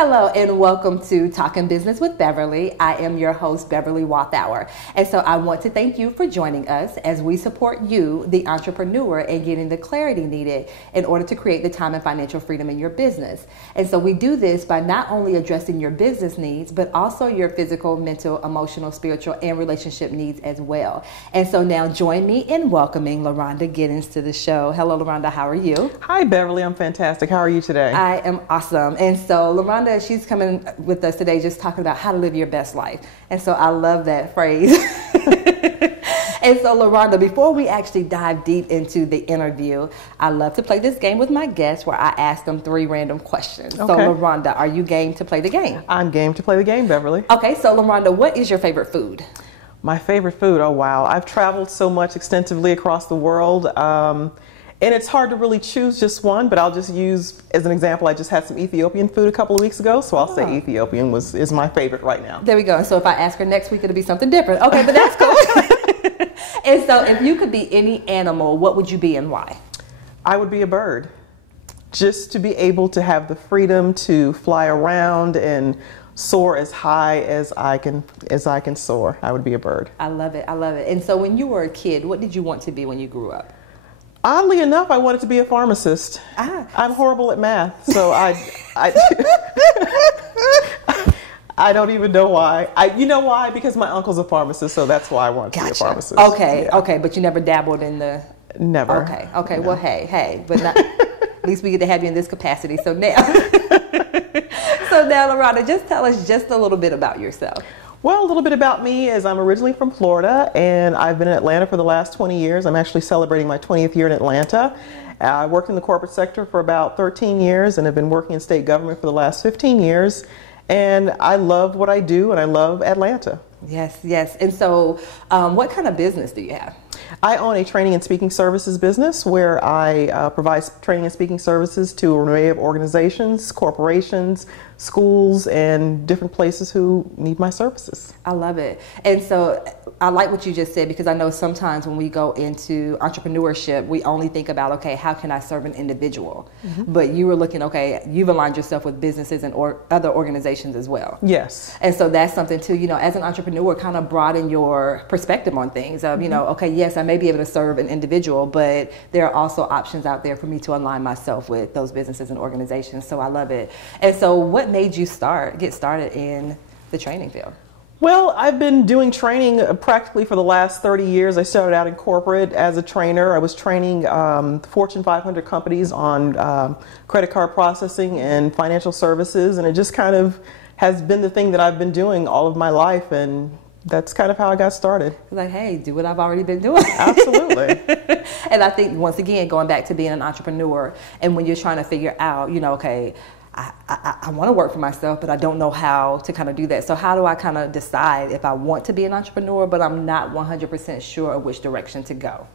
Hello and welcome to Talking Business with Beverly. I am your host, Beverly Walthour. And so I want to thank you for joining us as we support you, the entrepreneur, in getting the clarity needed in order to create the time and financial freedom in your business. And so we do this by not only addressing your business needs, but also your physical, mental, emotional, spiritual, and relationship needs as well. And so now join me in welcoming Loronda Giddens to the show. Hello, Loronda. How are you? Hi, Beverly. I'm fantastic. How are you today? I am awesome. And so Loronda, she's coming with us today just talking about how to live your best life. And so I love that phrase. And so Loronda, before we actually dive deep into the interview, I love to play this game with my guests where I ask them 3 random questions. Okay. So Loronda, are you game to play the game? I'm game to play the game, Beverly. Okay, so Loronda, what is your favorite food? My favorite food? Oh, wow. I've traveled so much extensively across the world. And it's hard to really choose just one, but I'll just use, as an example, I just had some Ethiopian food a couple of weeks ago, so I'll say Ethiopian is my favorite right now. There we go. So if I ask her next week, it'll be something different. Okay, but that's cool. And so if you could be any animal, what would you be and why? I would be a bird. Just to be able to have the freedom to fly around and soar as high as I can soar. I would be a bird. I love it. I love it. And so when you were a kid, what did you want to be when you grew up? Oddly enough, I wanted to be a pharmacist. I'm horrible at math, so I don't even know why. You know why? Because my uncle's a pharmacist, so that's why I wanted to be a pharmacist. Okay, yeah. Okay, but you never dabbled in the... Never. Okay, no. Well, hey, but not, at least we get to have you in this capacity, so now... So now, Loronda, just tell us just a little bit about yourself. Well, a little bit about me is I'm originally from Florida, and I've been in Atlanta for the last 20 years. I'm actually celebrating my 20th year in Atlanta. I worked in the corporate sector for about 13 years and have been working in state government for the last 15 years. And I love what I do, and I love Atlanta. Yes. And so what kind of business do you have? I own a training and speaking services business where I provide training and speaking services to an array of organizations, corporations, schools, and different places who need my services. I love it. And so I like what you just said, because I know sometimes when we go into entrepreneurship, we only think about, okay, how can I serve an individual? Mm-hmm. But you were looking, okay, you've aligned yourself with businesses and other organizations as well. Yes. And so that's something too, as an entrepreneur, kind of broaden your perspective on things of, okay, yes, I may be able to serve an individual, but there are also options out there for me to align myself with those businesses and organizations. So I love it. And so what made you get started in the training field? Well, I've been doing training practically for the last 30 years. I started out in corporate as a trainer. I was training Fortune 500 companies on credit card processing and financial services, and it just kind of has been the thing that I've been doing all of my life, and that's kind of how I got started. Like, hey, do what I've already been doing. Absolutely. And I think, once again, going back to being an entrepreneur, and when you're trying to figure out, okay, I want to work for myself, but I don't know how to kind of do that. So how do I kind of decide if I want to be an entrepreneur, but I'm not 100% sure of which direction to go?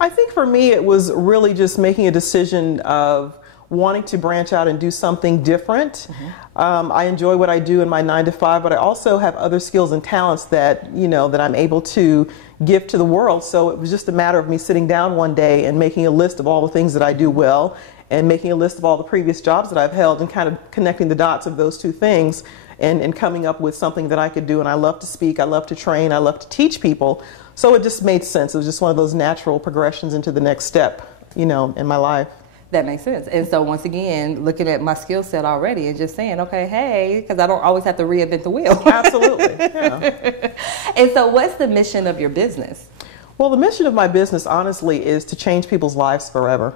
I think for me, it was really just making a decision of wanting to branch out and do something different. Mm-hmm. I enjoy what I do in my 9-to-5, but I also have other skills and talents that, that I'm able to give to the world. So it was just a matter of me sitting down one day and making a list of all the things that I do well, and making a list of all the previous jobs that I've held, and kind of connecting the dots of those two things, and coming up with something that I could do. And I love to speak, I love to train, I love to teach people. So it just made sense. It was just one of those natural progressions into the next step, in my life. That makes sense. And so once again, looking at my skill set already and just saying, okay, hey, because I don't always have to reinvent the wheel. Absolutely. Yeah. And so what's the mission of your business? Well, the mission of my business, honestly, is to change people's lives forever.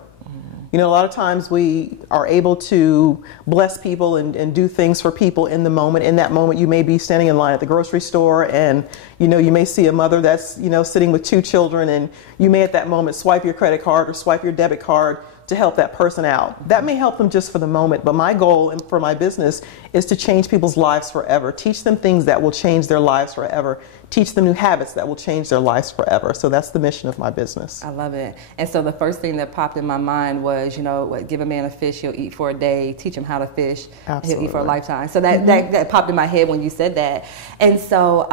A lot of times we are able to bless people and do things for people in the moment. In that moment, you may be standing in line at the grocery store, and, you may see a mother that's, sitting with 2 children, and you may at that moment swipe your credit card or swipe your debit card to help that person out. That may help them just for the moment, but my goal for my business is to change people's lives forever. Teach them things that will change their lives forever. Teach them new habits that will change their lives forever. So that's the mission of my business. I love it. And so the first thing that popped in my mind was, give a man a fish, he'll eat for a day. Teach him how to fish, Absolutely. He'll eat for a lifetime. So that popped in my head when you said that. And so,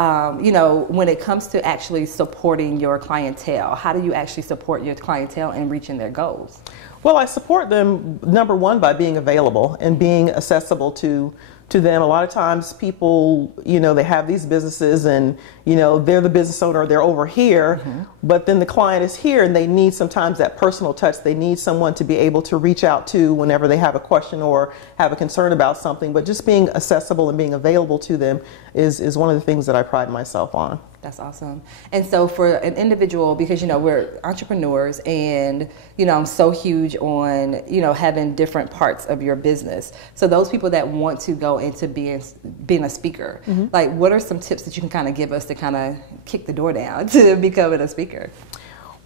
when it comes to actually supporting your clientele, how do you actually support your clientele in reaching their goals? Well, I support them, number one, by being available and being accessible to to them. A lot of times people, they have these businesses and, they're the business owner, they're over here, but then the client is here and they need sometimes that personal touch. They need someone to be able to reach out to whenever they have a question or have a concern about something. But just being accessible and being available to them is one of the things that I pride myself on. That's awesome. And so for an individual, because, we're entrepreneurs and, I'm so huge on, having different parts of your business. So those people that want to go into being a speaker, like what are some tips that you can kind of give us to kind of kick the door down to becoming a speaker?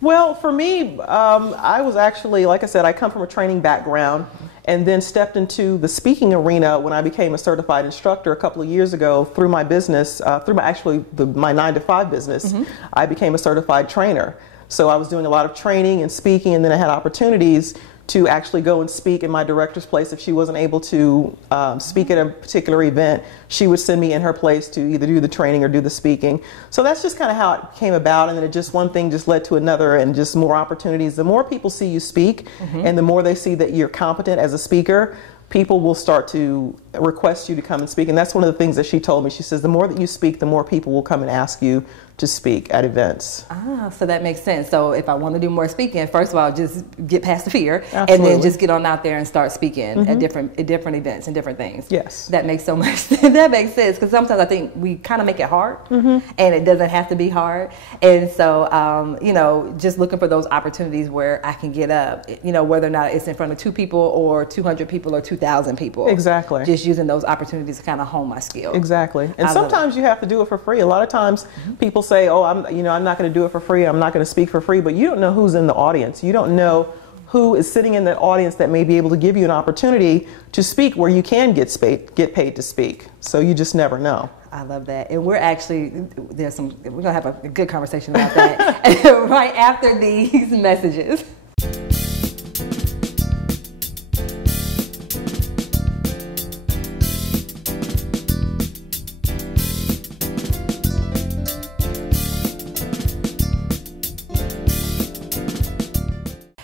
Well, for me, I was actually, like I said, I come from a training background and then stepped into the speaking arena when I became a certified instructor a couple of years ago through my business, through my 9-to-5 business. I became a certified trainer. So I was doing a lot of training and speaking, and then I had opportunities to actually go and speak in my director's place. If she wasn't able to speak at a particular event, she would send me in her place to either do the training or do the speaking. So that's just kind of how it came about, and then one thing just led to another, and just more opportunities. The more people see you speak, and the more they see that you're competent as a speaker, people will start to request you to come and speak. And that's one of the things that she told me. She says, the more that you speak, the more people will come and ask you to speak at events. So that makes sense. So if I want to do more speaking, first of all, just get past the fear. Absolutely. And then just get on out there and start speaking at different events and different things. Yes. That makes so much sense. That makes sense, because sometimes I think we kind of make it hard, and it doesn't have to be hard. And so, just looking for those opportunities where I can get up, whether or not it's in front of 2 people or 200 people or 2,000 people. Exactly. Just using those opportunities to kind of hone my skill. Exactly. And sometimes you have to do it for free. A lot of times people say, oh, I'm not going to do it for free. I'm not going to speak for free. But you don't know who's in the audience. You don't know who is sitting in the audience that may be able to give you an opportunity to speak where you can get paid to speak. So you just never know. I love that. And we're going to have a good conversation about that right after these messages.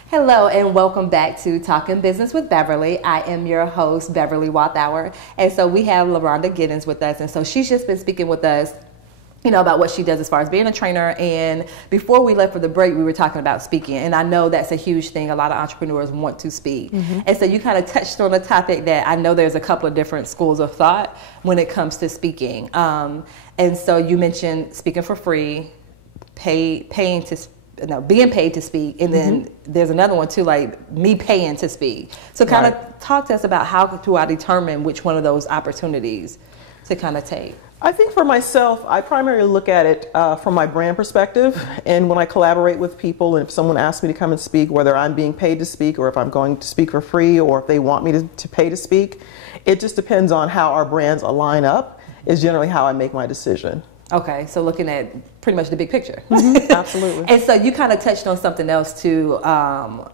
Hello and welcome back to Talking Business with Beverly. I am your host, Beverly Wathauer. And so we have Loronda Giddens with us. And so she's just been speaking with us, about what she does as far as being a trainer. And before we left for the break, we were talking about speaking. And I know that's a huge thing. A lot of entrepreneurs want to speak. And so you kind of touched on a topic that I know there's a couple of different schools of thought when it comes to speaking. And so you mentioned speaking for free, being paid to speak, and then there's another one too, like me paying to speak. So kind of talk to us about how do I determine which one of those opportunities to kind of take. I think for myself, I primarily look at it from my brand perspective. And when I collaborate with people, and if someone asks me to come and speak, whether I'm being paid to speak or if I'm going to speak for free or if they want me to pay to speak, it just depends on how our brands align up is generally how I make my decision. Okay, so looking at pretty much the big picture. Absolutely. And so you kind of touched on something else too,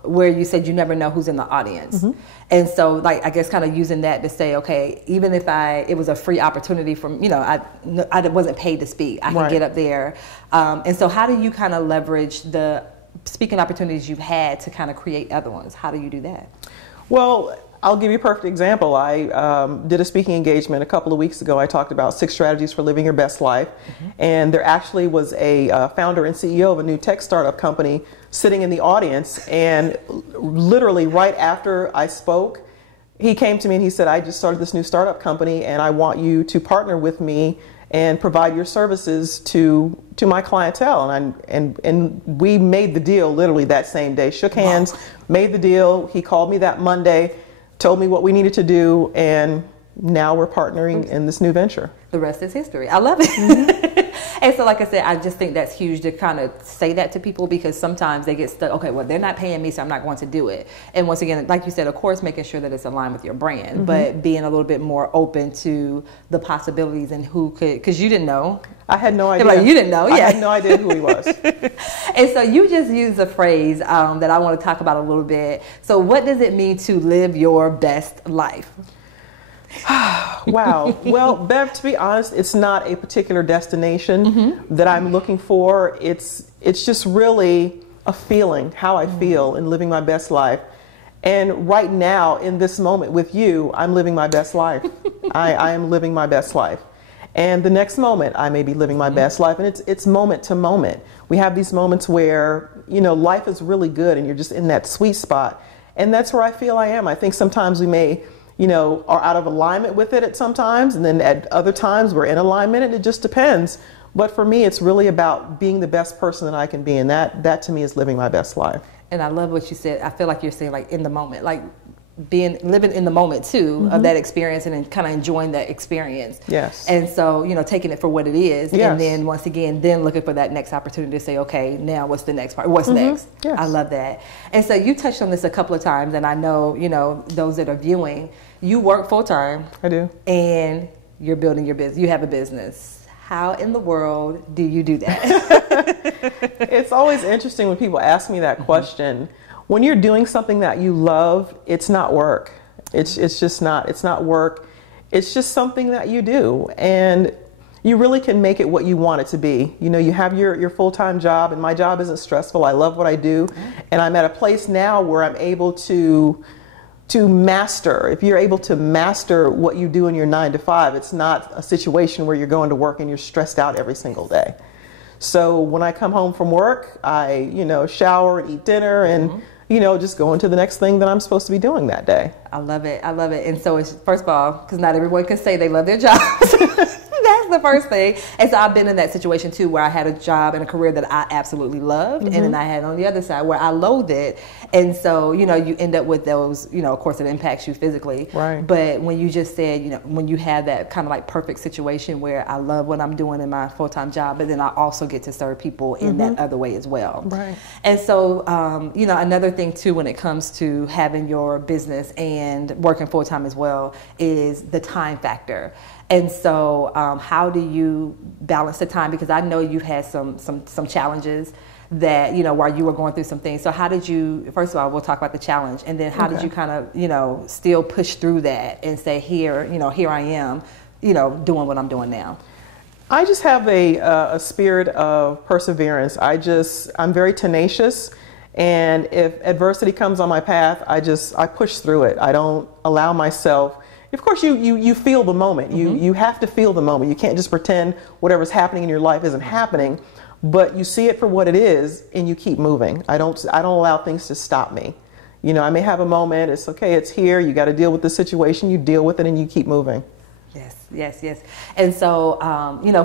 where you said you never know who's in the audience. And so, I guess kind of using that to say, okay, even if it was a free opportunity from, I wasn't paid to speak, I can get up there. And so how do you kind of leverage the speaking opportunities you've had to kind of create other ones? How do you do that? Well, I'll give you a perfect example. I did a speaking engagement a couple of weeks ago. I talked about 6 strategies for living your best life. And there actually was a founder and CEO of a new tech startup company sitting in the audience. And literally right after I spoke, he came to me and he said, I just started this new startup company and I want you to partner with me and provide your services to my clientele. And we made the deal literally that same day, shook hands, made the deal. He called me that Monday, told me what we needed to do, and now we're partnering in this new venture. The rest is history. I love it. And so, like I said, I just think that's huge to kind of say that to people, because sometimes they get stuck. Okay, well, they're not paying me, so I'm not going to do it. And once again, like you said, of course, making sure that it's aligned with your brand, but being a little bit more open to the possibilities and who could, because you didn't know. I had no idea. Like, you didn't know, yeah. I had no idea who he was. And so you just used a phrase that I want to talk about a little bit. So what does it mean to live your best life? Wow. Well, Bev, to be honest, it's not a particular destination that I'm looking for. It's just really a feeling, how I feel in living my best life. And right now, in this moment with you, I'm living my best life. I am living my best life. And the next moment I may be living my best life, and it's moment to moment. We have these moments where, life is really good and you're just in that sweet spot. And that's where I feel I am. I think sometimes we may, are out of alignment with it at sometimes, and then at other times we're in alignment, and it just depends. But for me, it's really about being the best person that I can be, and that to me is living my best life. And I love what you said. I feel like you're saying, like, in the moment, like living in the moment too, of that experience, and then kind of enjoying that experience. Yes. And so, taking it for what it is, yes. and then once again, then looking for that next opportunity to say, okay, now what's the next part? What's next? Yes. I love that. And so you touched on this a couple of times, and I know, those that are viewing, you work full time. I do. And you're building your business. You have a business. How in the world do you do that? It's always interesting when people ask me that question. When you're doing something that you love, it's not work. It's not work. It's just something that you do. And you really can make it what you want it to be. You have your full-time job, and my job isn't stressful. I love what I do. And I'm at a place now where I'm able to master. If you're able to master what you do in your 9 to 5, it's not a situation where you're going to work and you're stressed out every single day. So when I come home from work, I, shower and eat dinner and, just go into the next thing that I'm supposed to be doing that day. I love it. I love it. And so it's, first of all, because not everyone can say they love their jobs. That's the first thing. And so I've been in that situation too, where I had a job and a career that I absolutely loved. And then I had on the other side where I loathed it. And so, you end up with those, of course it impacts you physically. Right. But when you just said, when you have that kind of like perfect situation where I love what I'm doing in my full-time job, but then I also get to serve people in that other way as well. Right. And so, another thing too, when it comes to having your business and working full-time as well, is the time factor. And so how do you balance the time? Because I know you've had some challenges that, while you were going through some things. So how did you, first of all, we'll talk about the challenge, and then how did you kind of, still push through that and say, here I am, doing what I'm doing now? I just have a spirit of perseverance. I'm very tenacious. And if adversity comes on my path, I push through it. I don't allow myself. Of course, you feel the moment. You have to feel the moment. You can't just pretend whatever's happening in your life isn't happening, but you see it for what it is and you keep moving. I don't allow things to stop me. I may have a moment. It's okay. It's here. You got to deal with the situation. You deal with it and you keep moving. Yes. And so,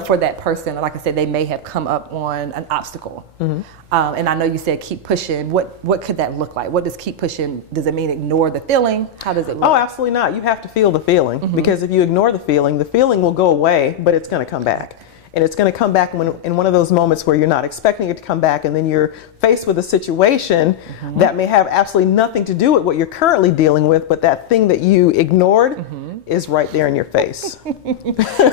for that person, like I said, they may have come up on an obstacle. And I know you said keep pushing. What could that look like? What does keep pushing? Does it mean ignore the feeling? How does it look? Oh, absolutely not. You have to feel the feeling, because if you ignore the feeling will go away, but it's going to come back. And it's going to come back in one of those moments where you're not expecting it to come back, and then you're faced with a situation that may have absolutely nothing to do with what you're currently dealing with, but that thing that you ignored is right there in your face.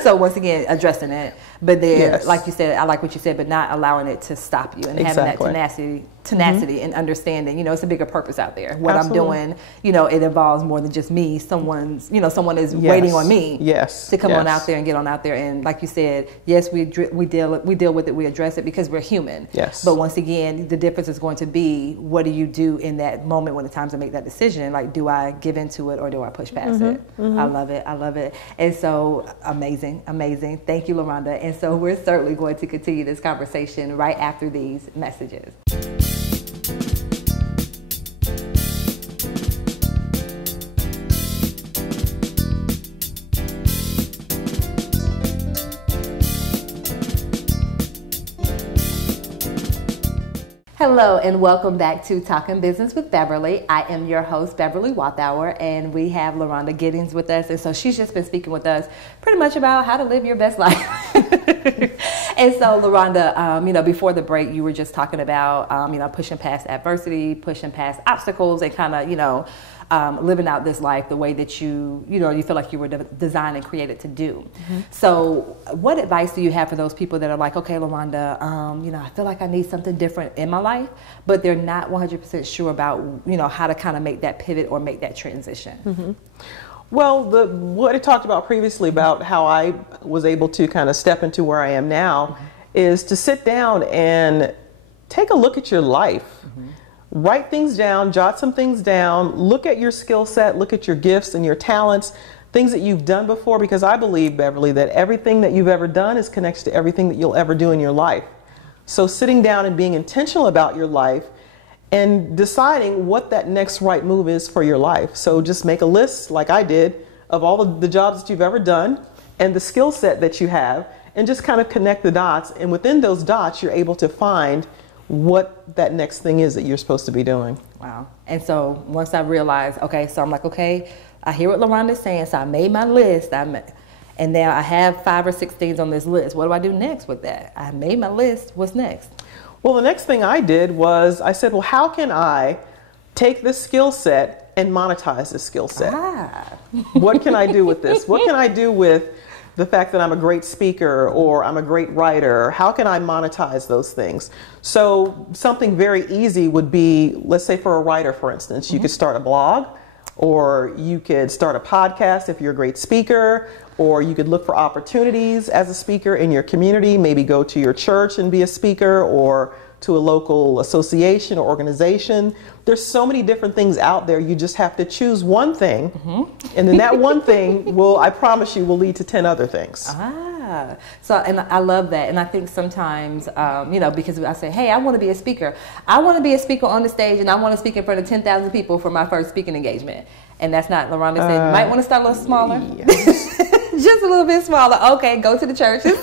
So once again, addressing it, but then, yes. like you said, I like what you said, but not allowing it to stop you, and exactly. having that tenacity and understanding, it's a bigger purpose out there. What absolutely. I'm doing, it involves more than just me. Someone is yes. waiting on me to come yes. on out there and get on out there. And like you said, yes, we deal with it, we address it because we're human. Yes. But once again, the difference is going to be, what do you do in that moment when it's time to make that decision? Like, do I give into it or do I push past it? I love it. And so amazing. Thank you, Loronda. And so we're certainly going to continue this conversation right after these messages. Hello and welcome back to Talking Business with Beverly. I am your host, Beverly Wathour, and we have Loronda Giddens with us. And so she's just been speaking with us pretty much about how to live your best life. And so Loronda, before the break, you were just talking about, pushing past adversity, pushing past obstacles, and kind of, living out this life the way that you feel like you were designed and created to do. So what advice do you have for those people that are like, okay, Loronda, I feel like I need something different in my life, but they're not 100% sure about, how to kind of make that pivot or make that transition? Well, what I talked about previously about how I was able to kind of step into where I am now is to sit down and take a look at your life. Write things down, jot some things down, look at your skill set, look at your gifts and your talents, things that you've done before, because I believe, Beverly, that everything that you've ever done is connected to everything that you'll ever do in your life. So sitting down and being intentional about your life and deciding what that next right move is for your life. So just make a list, like I did, of all of the jobs that you've ever done and the skill set that you have, and just kind of connect the dots. And within those dots, you're able to find what that next thing is that you're supposed to be doing. Wow. And so once I realized, okay, so I'm like, okay, I hear what Loronda's saying, so I made my list. And now I have 5 or 6 things on this list. What do I do next with that? I made my list. What's next? Well, the next thing I did was I said, well, how can I take this skill set and monetize this skill set? What can I do with this? What can I do with the fact that I'm a great speaker or I'm a great writer? How can I monetize those things? So something very easy would be, let's say for a writer, for instance, you could start a blog, or you could start a podcast if you're a great speaker, or you could look for opportunities as a speaker in your community, maybe go to your church and be a speaker, or to a local association or organization. There's so many different things out there. You just have to choose one thing, and then that one thing will, I promise you, will lead to 10 other things. So, and I love that. And I think sometimes, you know, because I say, hey, I want to be a speaker. I want to be a speaker on the stage, and I want to speak in front of 10,000 people for my first speaking engagement. And that's not, Loronda said, you might want to start a little smaller. Yes. Just a little bit smaller. Okay, go to the churches.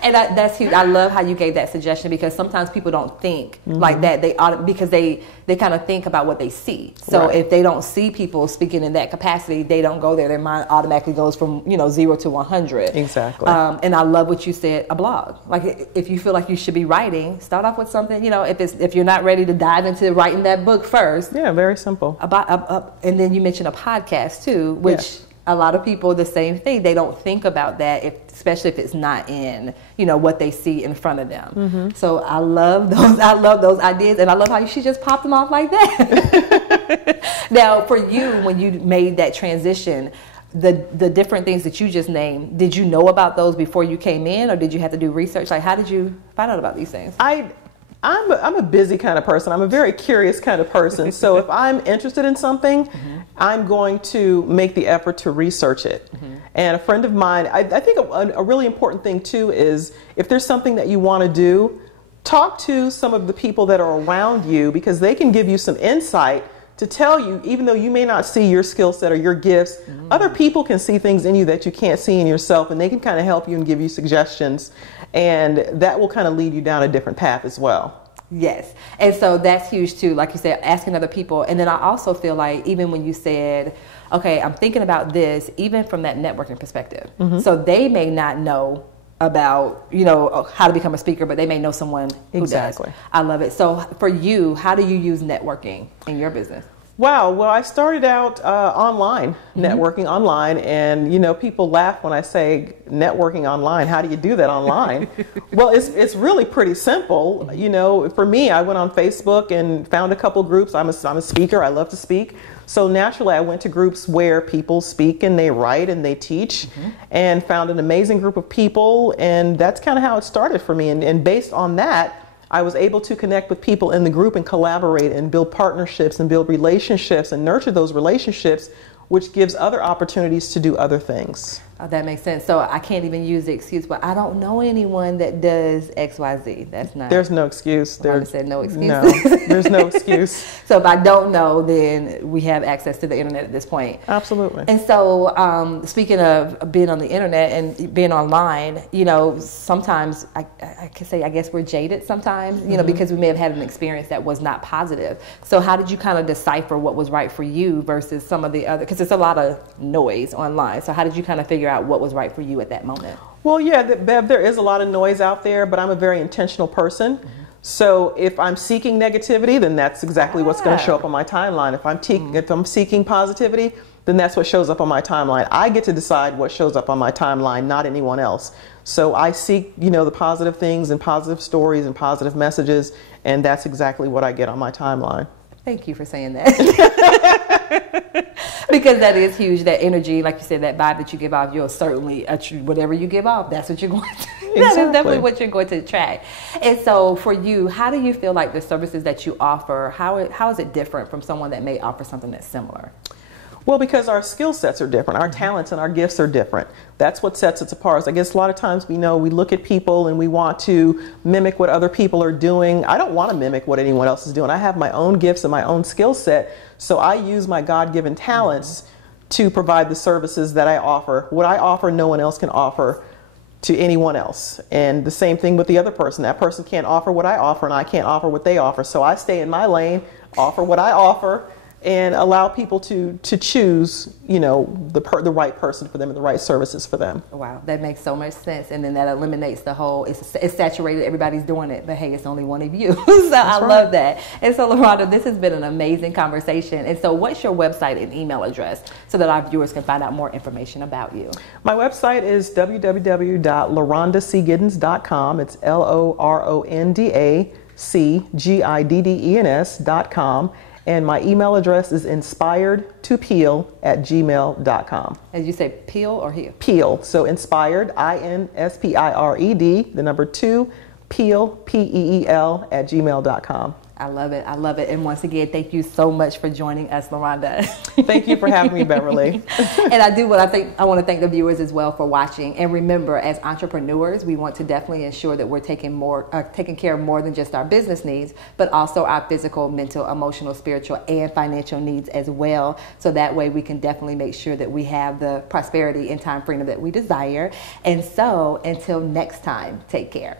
And that's huge. I love how you gave that suggestion, because sometimes people don't think like that. Because they kind of think about what they see. So if they don't see people speaking in that capacity, they don't go there. Their mind automatically goes from 0 to 100. Exactly. And I love what you said, a blog. Like if you feel like you should be writing, start off with something. If you're not ready to dive into writing that book first. Yeah, very simple. And then you mentioned a podcast too, which a lot of people, the same thing. They don't think about that, especially if it's not in, what they see in front of them. So I love those. I love those ideas, and I love how she just popped them off like that. Now, for you, when you made that transition, the different things that you just named, did you know about those before you came in, or did you have to do research? Like, how did you find out about these things? I'm a busy kind of person. I'm a very curious kind of person. So if I'm interested in something, I'm going to make the effort to research it. And a friend of mine, I think a really important thing too is, if there's something that you want to do, talk to some of the people that are around you, because they can give you some insight to tell you, even though you may not see your skill set or your gifts, other people can see things in you that you can't see in yourself, and they can kind of help you and give you suggestions, and that will kind of lead you down a different path as well. Yes. And so that's huge too, like you said, asking other people. And then I also feel like, even when you said, okay, I'm thinking about this, even from that networking perspective. So they may not know about, how to become a speaker, but they may know someone who does. I love it. So for you, how do you use networking in your business? Wow. Well, I started out online, networking online, and people laugh when I say networking online. How do you do that online? Well, it's really pretty simple. For me, I went on Facebook and found a couple groups. I'm a speaker. I love to speak. So naturally, I went to groups where people speak and they write and they teach, and found an amazing group of people, and that's kind of how it started for me. And based on that, I was able to connect with people in the group and collaborate and build partnerships and build relationships and nurture those relationships, which gives other opportunities to do other things. Oh, that makes sense. So I can't even use the excuse, but I don't know anyone that does XYZ. That's not. There's no excuse. There said no excuse. No, there's no excuse. So if I don't know, then we have access to the internet at this point. Absolutely. And so, speaking of being on the internet and being online, sometimes I can say, I guess we're jaded sometimes, because we may have had an experience that was not positive. So how did you kind of decipher what was right for you versus some of the other? Because there's a lot of noise online. So how did you kind of figure out what was right for you at that moment? Well, yeah, Bev, there is a lot of noise out there, but I'm a very intentional person. So if I'm seeking negativity, then that's exactly what's going to show up on my timeline. If I'm seeking positivity, then that's what shows up on my timeline. I get to decide what shows up on my timeline, not anyone else. So I seek, the positive things and positive stories and positive messages, and that's exactly what I get on my timeline. Thank you for saying that. Because that is huge, that energy, like you said, that vibe that you give off, you'll certainly, whatever you give off, that's what you're going to, Exactly. That is definitely what you're going to attract. And so for you, how do you feel like the services that you offer, how is it different from someone that may offer something that's similar? Well, because our skill sets are different. Our talents and our gifts are different. That's what sets us apart. I guess a lot of times we look at people and we want to mimic what other people are doing. I don't want to mimic what anyone else is doing. I have my own gifts and my own skill set. So I use my God-given talents to provide the services that I offer. What I offer, no one else can offer to anyone else. And the same thing with the other person. That person can't offer what I offer, and I can't offer what they offer. So I stay in my lane, offer what I offer, and allow people to choose, the right person for them and the right services for them. Wow, that makes so much sense. And then that eliminates the whole, it's saturated, everybody's doing it, but hey, it's only one of you. So I love that. And so Loronda, this has been an amazing conversation. And so what's your website and email address so that our viewers can find out more information about you? My website is www.lorondacgiddens.com. It's LORONDACGIDDENS.com. And my email address is inspiredtopeel@gmail.com. As you say, peel or heal? Peel. So inspired, INSPIRED, the number 2, peel, PEEL @gmail.com. I love it. I love it. And once again, thank you so much for joining us, Loronda. Thank you for having me, Beverly. And I want to thank the viewers as well for watching. And remember, as entrepreneurs, we want to definitely ensure that we're taking care of more than just our business needs, but also our physical, mental, emotional, spiritual, and financial needs as well. So that way we can definitely make sure that we have the prosperity and time freedom that we desire. And so until next time, take care.